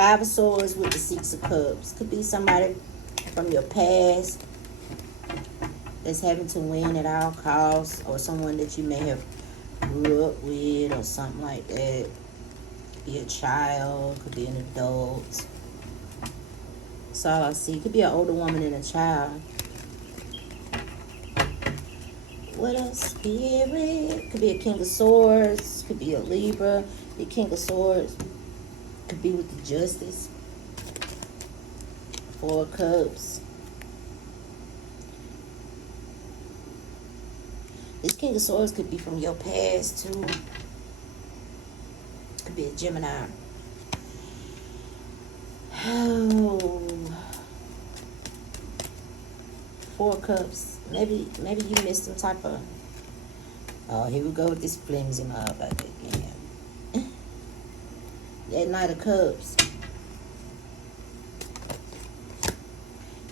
Five of Swords with the Six of Cups. Could be somebody from your past that's having to win at all costs, or someone that you may have grew up with or something like that. Could be a child, could be an adult. That's all I see. Could be an older woman and a child. What else? Spirit. Could be a King of Swords. Could be a Libra. The King of Swords. Could be with the Justice. Four of Cups. This King of Swords could be from your past too. Could be a Gemini. Oh. Four of Cups. Maybe you missed some type of. Oh, here we go with this flimsy motherfucker again. That Knight of Cups.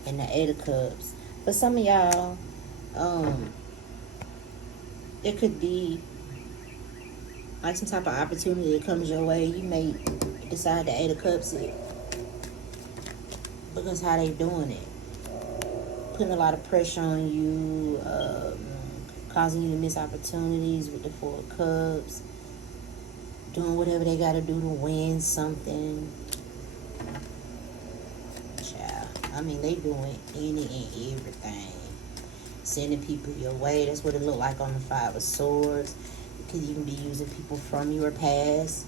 And the Eight of Cups. For some of y'all, it could be like some type of opportunity that comes your way. You may decide the Eight of Cups it. Because how they doing it. Putting a lot of pressure on you, causing you to miss opportunities with the Four of Cups, doing whatever they got to do to win something. Child, I mean, they doing any and everything. Sending people your way. That's what it looked like on the Five of Swords. You could even be using people from your past,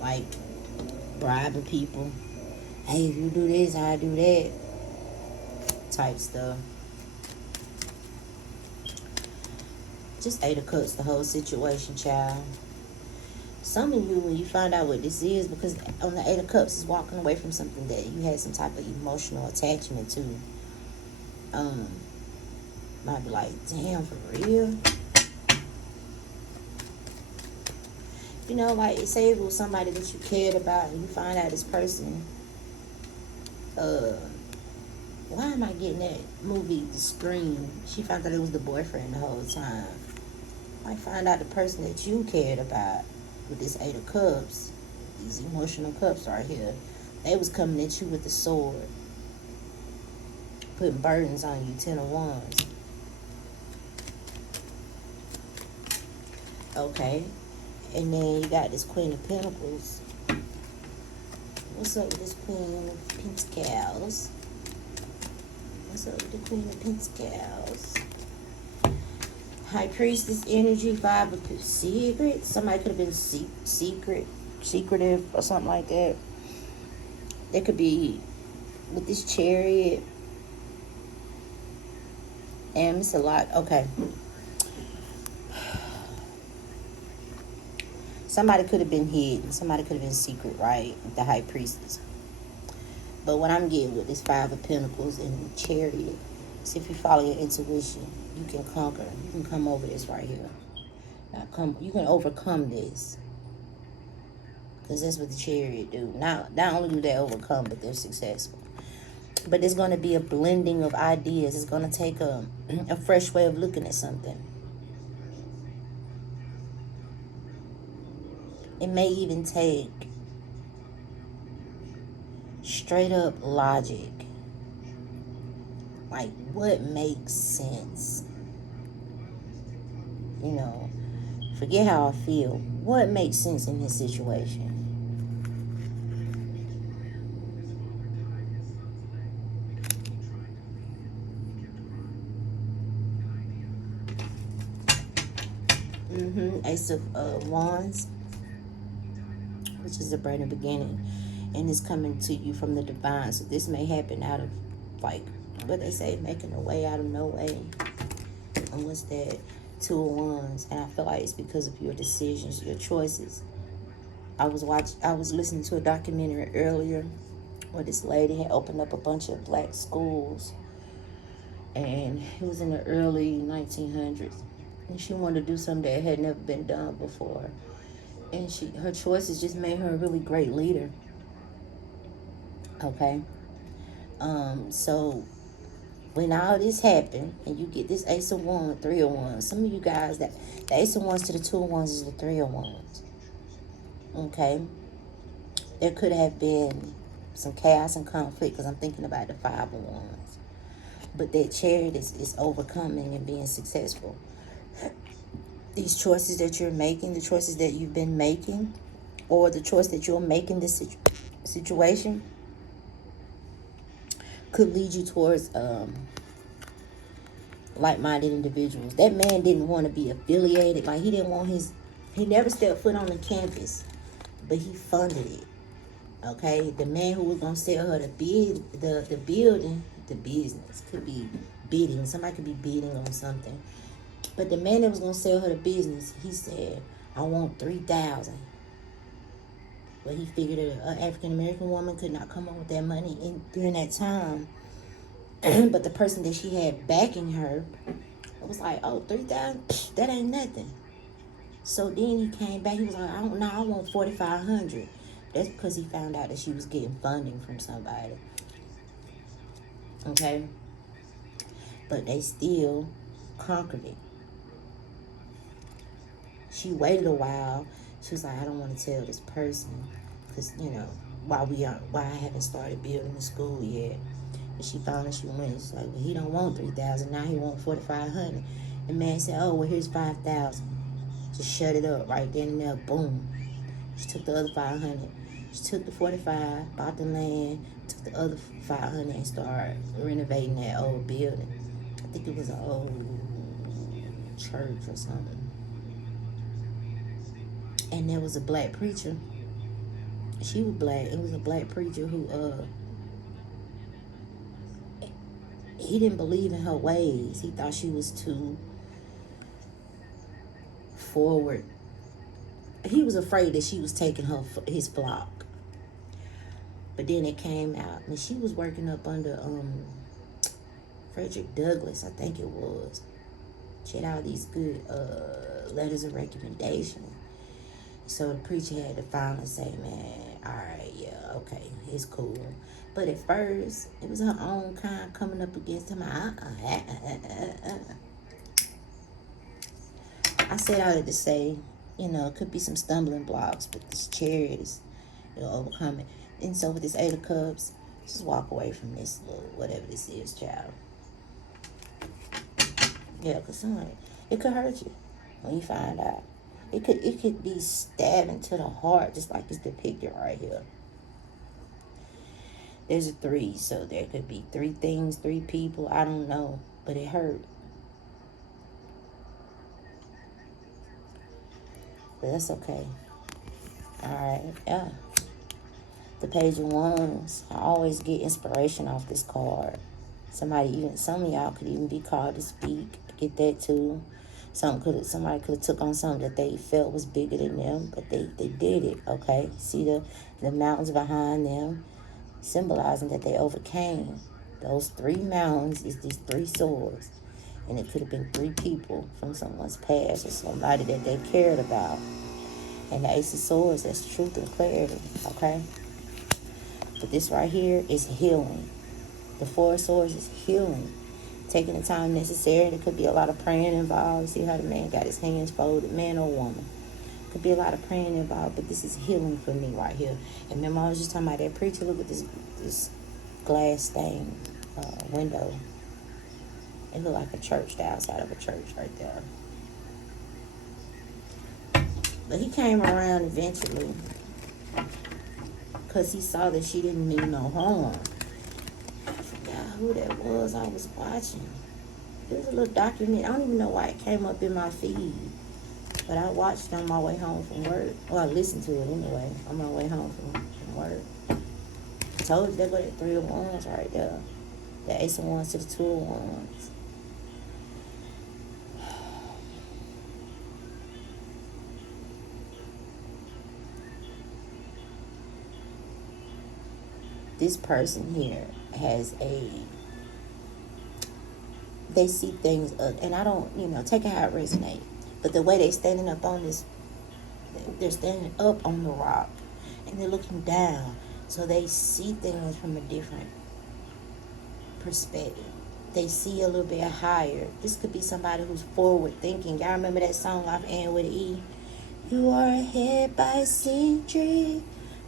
like bribing people. Hey, if you do this, I do that. Type stuff. Just Eight of Cups, the whole situation, child. Some of you, when you find out what this is, because on the Eight of Cups is walking away from something that you had some type of emotional attachment to. Might be like, damn, for real? You know, like, say it was somebody that you cared about, and you find out this person, why am I getting that movie, The Scream? She found out it was the boyfriend the whole time. I find out the person that you cared about with this Eight of Cups, these emotional cups right here, they was coming at you with the sword, putting burdens on you. Ten of Wands. Okay, and then you got this Queen of Pentacles. What's up with this Queen of Pentacles? What's up with the Queen of Pentacles? High Priestess energy, Five of Secrets. Somebody could have been secretive or something like that. There could be with this Chariot. And it's a lot. Okay. Somebody could have been hidden. Somebody could have been secret, right? The High Priestess. But what I'm getting with this Five of Pentacles and the Chariot is if you follow your intuition, you can conquer. You can come over this right here. You can overcome this. Because that's what the Chariot do. Not only do they overcome, but they're successful. But there's going to be a blending of ideas. It's going to take a fresh way of looking at something. It may even take straight up logic. Like, what makes sense? You know, forget how I feel. What makes sense in this situation? Ace of Wands, which is a brand new beginning, and it's coming to you from the divine. So this may happen out of, like, what they say, making a way out of no way. And what's that? Two of Wands. And I feel like it's because of your decisions, your choices. I was listening to a documentary earlier where this lady had opened up a bunch of black schools, and it was in the early 1900s, and she wanted to do something that had never been done before, and her choices just made her a really great leader. Okay. So when all this happened and you get this Ace of Wands, Three of Wands, some of you guys, that the Ace of Wands to the Two of Wands is the Three of Wands. Okay. There could have been some chaos and conflict because I'm thinking about the Five of Wands. But that Chariot is overcoming and being successful. These choices that you're making, the choices that you've been making, or the choice that you'll make in this situation could lead you towards like-minded individuals. That man didn't want to be affiliated. Like, he didn't want he never stepped foot on the campus, but he funded it. Okay, the man who was gonna sell her the building, the business could be bidding. Somebody could be bidding on something, but the man that was gonna sell her the business, he said, "I want 3,000." But he figured an African American woman could not come up with that money during that time. But the person that she had backing her was like, "Oh, 3,000, that ain't nothing." So then he came back. He was like, "I don't know. I want 4,500." That's because he found out that she was getting funding from somebody. Okay, but they still conquered it. She waited a while. She was like, "I don't want to tell this person because, why I haven't started building the school yet." And she found that she went. It's like, "Well, he don't want 3,000. Now he want 4,500." The man said, "Oh, well, here's 5,000. Just shut it up right then and there." Boom. She took the other 500. She took the 45, bought the land, took the other 500 and started renovating that old building. I think it was an old church or something. And there was a black preacher. She was black. It was a black preacher who he didn't believe in her ways. He thought she was too forward. He was afraid that she was taking his flock. But then it came out, and she was working up under Frederick Douglass, I think it was. She had all these good letters of recommendation. So the preacher had to finally say, "Man, all right, yeah, okay, it's cool." But at first, it was her own kind coming up against him. I said all that to say, it could be some stumbling blocks, but this Chariot it'll overcome it. And so with this Eight of Cups, just walk away from this little whatever this is, child. Yeah, because it could hurt you when you find out. It could be stabbing to the heart, just like it's depicted right here. There's a 3, so there could be 3 things, 3 people. I don't know, but it hurt. But that's okay. All right, yeah. The Page of Wands. I always get inspiration off this card. Some of y'all could even be called to speak. Get that too. Somebody could have took on something that they felt was bigger than them, but they did it. Okay, see the mountains behind them, symbolizing that they overcame. Those 3 mountains is these 3 swords, and it could have been 3 people from someone's past or somebody that they cared about. And the Ace of Swords, that's truth and clarity. Okay. But this right here is healing. The 4 of Swords is healing. Taking the time necessary. There could be a lot of praying involved. See how the man got his hands folded, man or woman. Could be a lot of praying involved, but this is healing for me right here. And remember, I was just talking about that preacher. Look at this glass stained window. It looked like a church, the outside of a church right there. But he came around eventually because he saw that she didn't mean no harm. I forgot who that was I was watching. It was a little documentary. I don't even know why it came up in my feed. But I watched it on my way home from work. Well, I listened to it anyway on my way home from work. I told you, there go that 3 of Wands right there. The Ace of Wands to the 2 of Wands. This person here has they see things, and I don't, take it how it resonates. But the way they standing up on this, they're standing up on the rock, and they're looking down. So they see things from a different perspective. They see a little bit higher. This could be somebody who's forward thinking. Y'all remember that song off Ann with an E? You are ahead by a century.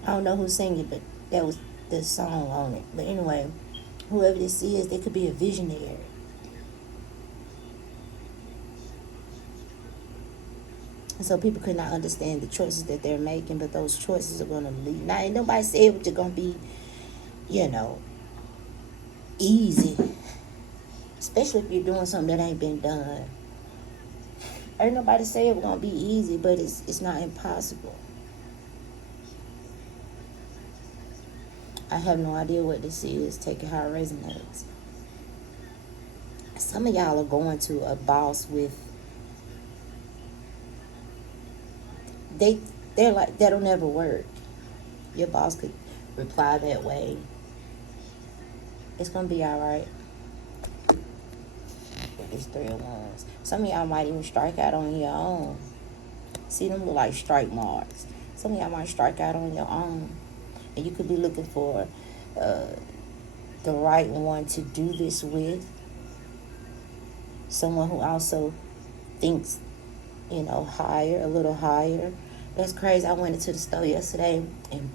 I don't know who's singing, but that was the song on it. But anyway, whoever this is, they could be a visionary. And so people could not understand the choices that they're making, but those choices are going to lead. Now, ain't nobody said they're going to be, you know, easy. Especially if you're doing something that ain't been done. Ain't nobody say it's going to be easy, but it's not impossible. I have no idea what this is. Take it how it resonates. Some of y'all are going to a boss with they're like, that'll never work. Your boss could reply that way. It's gonna be all right. It's 3 of Wands. Some of y'all might even strike out on your own. See, them look like strike marks. Some of y'all might strike out on your own, and you could be looking for the right one to do this with. Someone who also thinks, you know, higher, a little higher. That's crazy. I went into the store yesterday and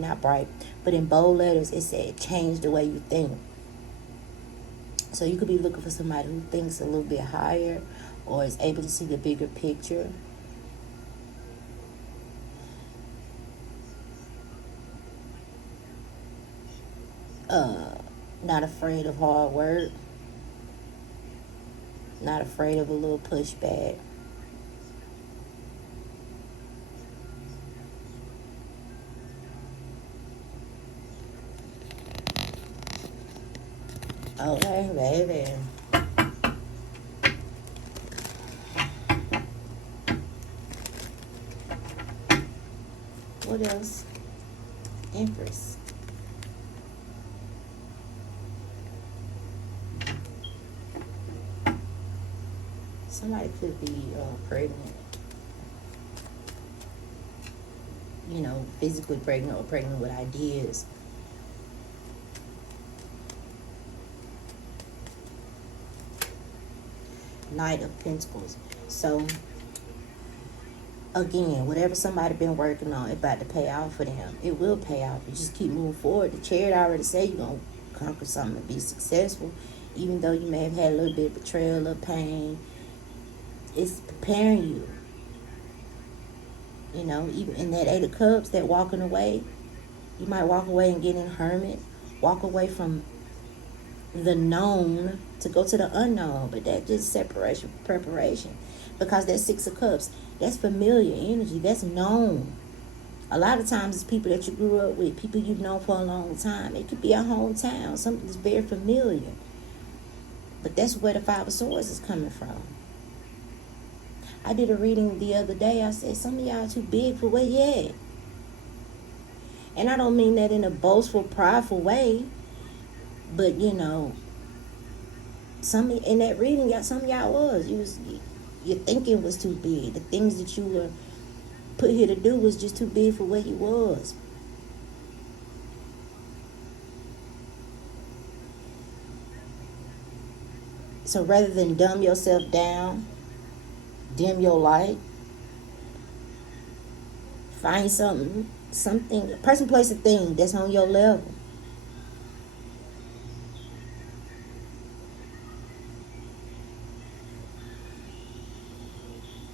not bright, but in bold letters it said, change the way you think. So you could be looking for somebody who thinks a little bit higher or is able to see the bigger picture. Not afraid of hard work. Not afraid of a little pushback. Okay, baby. What else? Empress. Somebody could be pregnant. You know, physically pregnant or pregnant with ideas. Knight of Pentacles. So again, whatever somebody been working on, it about to pay off for them. It will pay off. You just keep moving forward. The Chariot already said you're going to conquer something and be successful. Even though you may have had a little bit of betrayal, a little pain. It's preparing you. You know, even in that 8 of Cups, that walking away, you might walk away and get in hermit. Walk away from the known to go to the unknown. But that's just separation, preparation. Because that 6 of Cups, that's familiar energy. That's known. A lot of times it's people that you grew up with, people you've known for a long time. It could be a hometown, something that's very familiar. But that's where the 5 of Swords is coming from. I did a reading the other day. I said, some of y'all too big for where you at. And I don't mean that in a boastful, prideful way. But, you know, in that reading, some of y'all your thinking was too big. The things that you were put here to do was just too big for where you was. So rather than dumb yourself down, dim your light, find something, person, place, a thing that's on your level.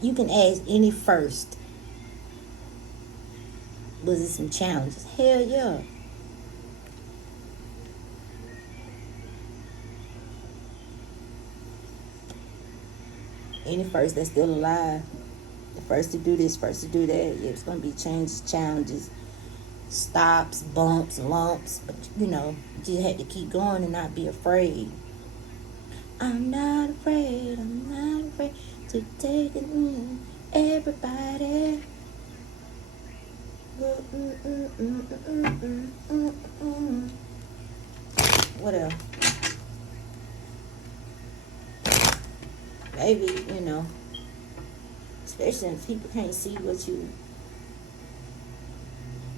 You can ask any first. Was it some challenges? Hell yeah. Any first that's still alive. The first to do this, first to do that. Yeah, it's going to be changes, challenges, stops, bumps, lumps. But, you know, you just had to keep going and not be afraid. I'm not afraid to take it in, everybody. What else? Maybe, you know, especially if people can't see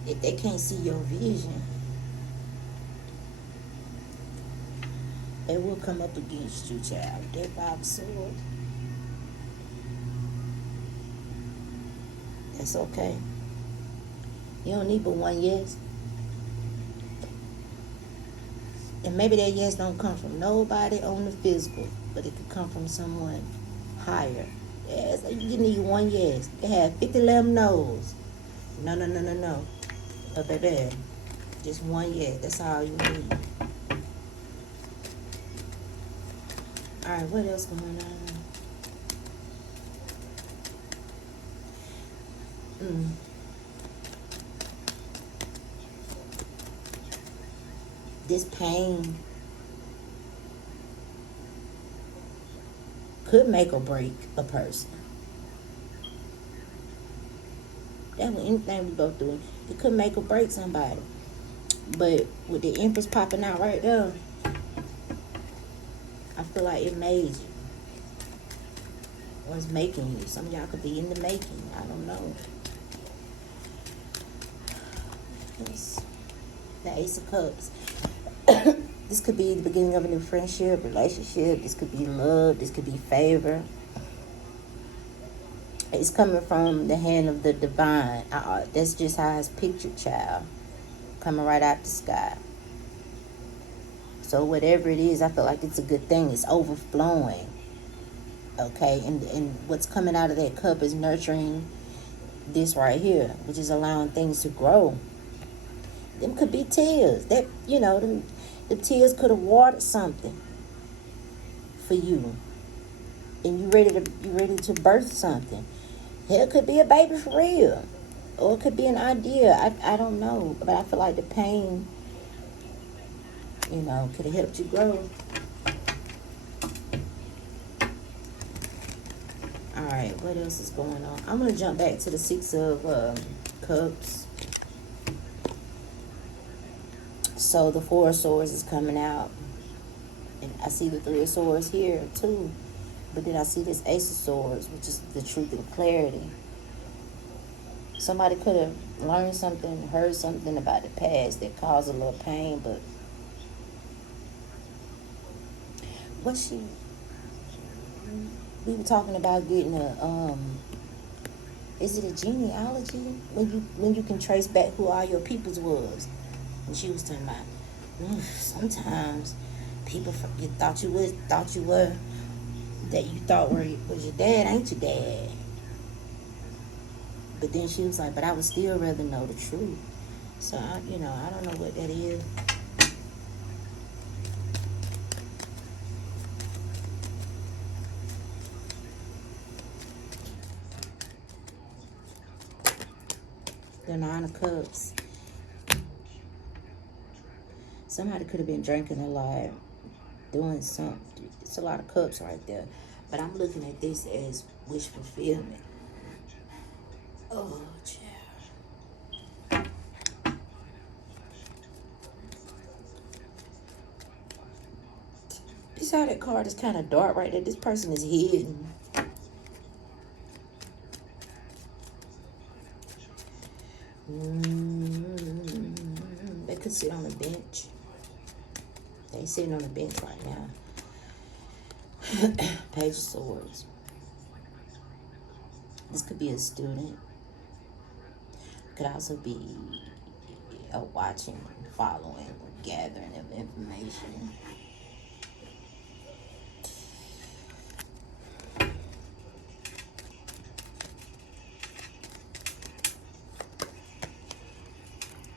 if they can't see your vision, they will come up against you, child. That 5 of Swords. That's okay. You don't need but one yes. And maybe that yes don't come from nobody on the physical, but it could come from someone higher. Yes, you need one yes. They have 50 lemon no's. No, no, no, no, no. But baby, just one yes. That's all you need. All right, what else going on? This pain could make or break a person. That's what anything we go through. It could make or break somebody. But with the Empress popping out right there, I feel like it made you. Or it's making you. Some of y'all could be in the making. I don't know. It's the Ace of Cups. This could be the beginning of a new friendship, relationship. This could be love. This could be favor. It's coming from the hand of the divine. That's just how it's pictured, child. Coming right out the sky. So whatever it is, I feel like it's a good thing. It's overflowing. Okay? And what's coming out of that cup is nurturing this right here, which is allowing things to grow. Them could be tears. That, the tears could have watered something for you. And you ready to birth something. Hell, it could be a baby for real. Or it could be an idea. I don't know. But I feel like the pain, could have helped you grow. Alright, what else is going on? I'm going to jump back to the Six of Cups. So the Four of Swords is coming out. And I see the Three of Swords here too. But then I see this Ace of Swords, which is the truth and clarity. Somebody could have learned something, heard something about the past that caused a little pain, but we were talking about getting is it a genealogy? When you can trace back who all your peoples was. And she was talking about, sometimes people you thought you were, that you thought was your dad ain't your dad. But then she was like, but I would still rather know the truth. So, I don't know what that is. The Nine of Cups. Somebody could have been drinking a lot, doing something. It's a lot of cups right there. But I'm looking at this as wish fulfillment. Oh, child. You saw that card is kind of dark right there. This person is hidden. They could sit on a bench. They sitting on the bench right now. Page of Swords. This could be a student. Could also be a watching, following, or gathering of information.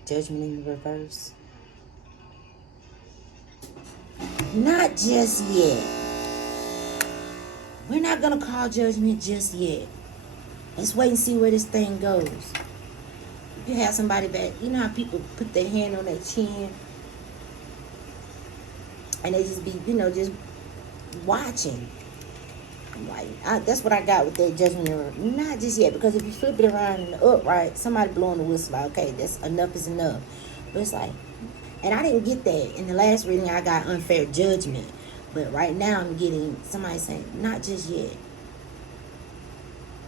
Judgment in the reverse. Not just yet. We're not going to call judgment just yet. Let's wait and see where this thing goes. You have somebody that, you know how people put their hand on their chin and they just be, just watching. Like, that's what I got with that judgment. Not just yet, because if you flip it around and up, right, somebody blowing the whistle, like, okay, that's enough is enough. But it's like, and I didn't get that. In the last reading, I got unfair judgment. But right now, I'm getting somebody saying, not just yet.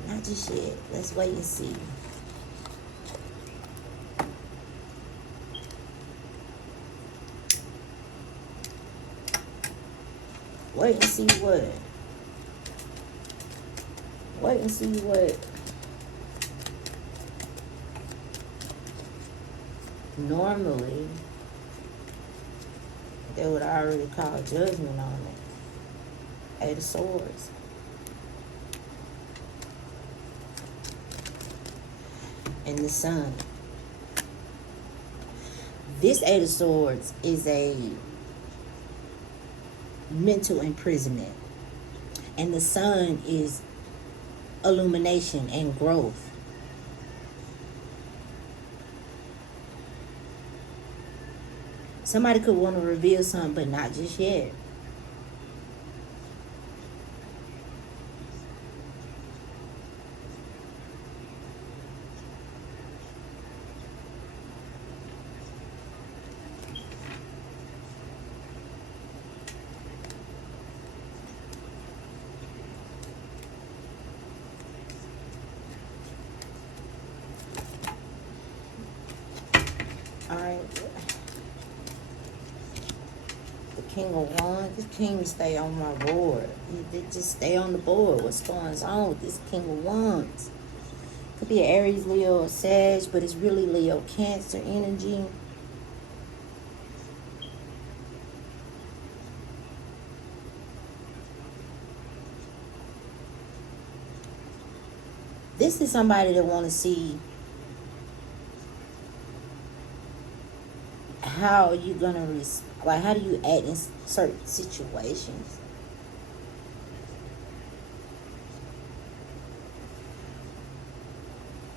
Not just yet. Let's wait and see. Wait and see what? Wait and see what? Normally, they would already call judgment on it. Eight of Swords. And the Sun. This Eight of Swords is a mental imprisonment. And the Sun is illumination and growth. Somebody could want to reveal something, but not just yet. Alright. The King of Wands. This king stay on my board. They just stay on the board. What's going on with this King of Wands? Could be an Aries, Leo, or Sag, but it's really Leo, Cancer energy. This is somebody that want to see how you're gonna like how do you act in certain situations.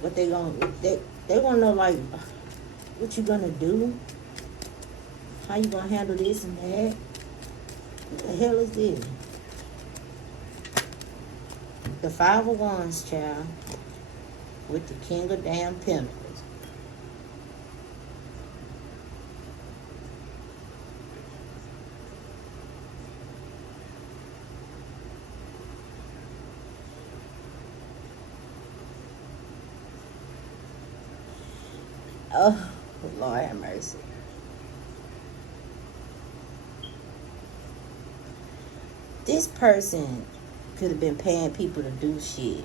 What they want to know, like, what you gonna do, how you gonna handle this and that. What the hell is this? The Five of Wands, child, with the King of damn Pentacles. Oh, Lord have mercy. This person could have been paying people to do shit.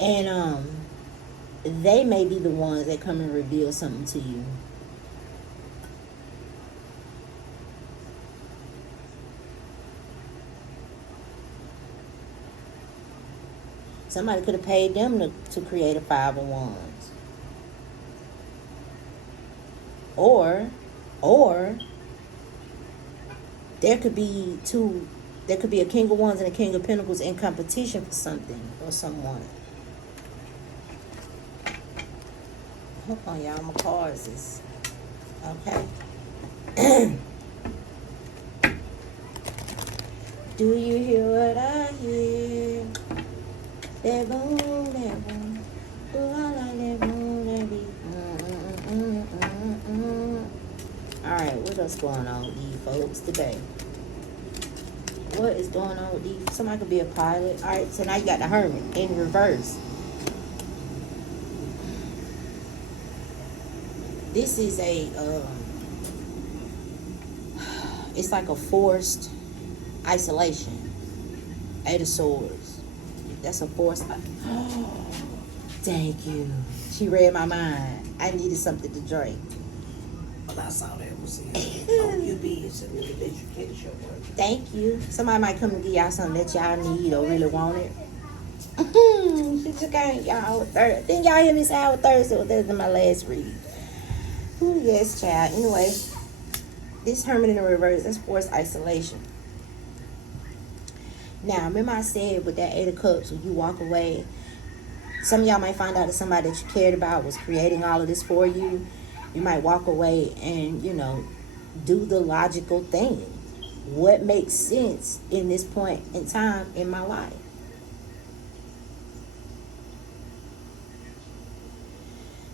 And they may be the ones that come and reveal something to you. Somebody could have paid them to create a Five of Wands. Or there could be a King of Wands and a King of Pentacles in competition for something or someone. Hold on, y'all. My cards is okay. Do you hear what I hear? That boom, that boom. Do I like that boom, that beat? Alright, what else going on with these folks today? What is going on with these? Somebody could be a pilot. Alright, so now you got the Hermit in reverse. This is it's like a forced isolation. Eight of Swords. That's a forced. Thank you. She read my mind. I needed something to drink. Well, I saw that was it. On UB, it's an education work. Thank you. Somebody might come and give y'all something that y'all need or really want it. She just got y'all Thursday. Didn't y'all hear me say I was Thursday? Well, that was my last read. Ooh, yes, child. Anyway, this Hermit in the reverse, that's forced isolation. Now, remember I said with that Eight of Cups, when you walk away, some of y'all might find out that somebody that you cared about was creating all of this for you. You might walk away and, do the logical thing. What makes sense in this point in time in my life?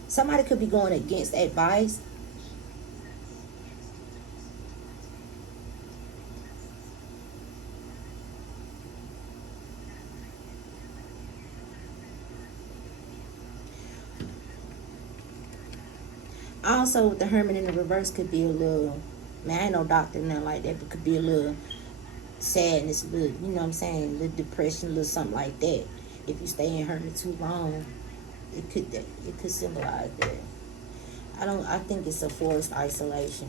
Somebody could be going against advice. Also, with the Hermit in the reverse could be a little, man, I ain't no doctor, nothing like that, but could be a little sadness, a little, you know what I'm saying, a little depression, a little something like that. If you stay in Hermit too long, it could symbolize that. I think it's a forced isolation.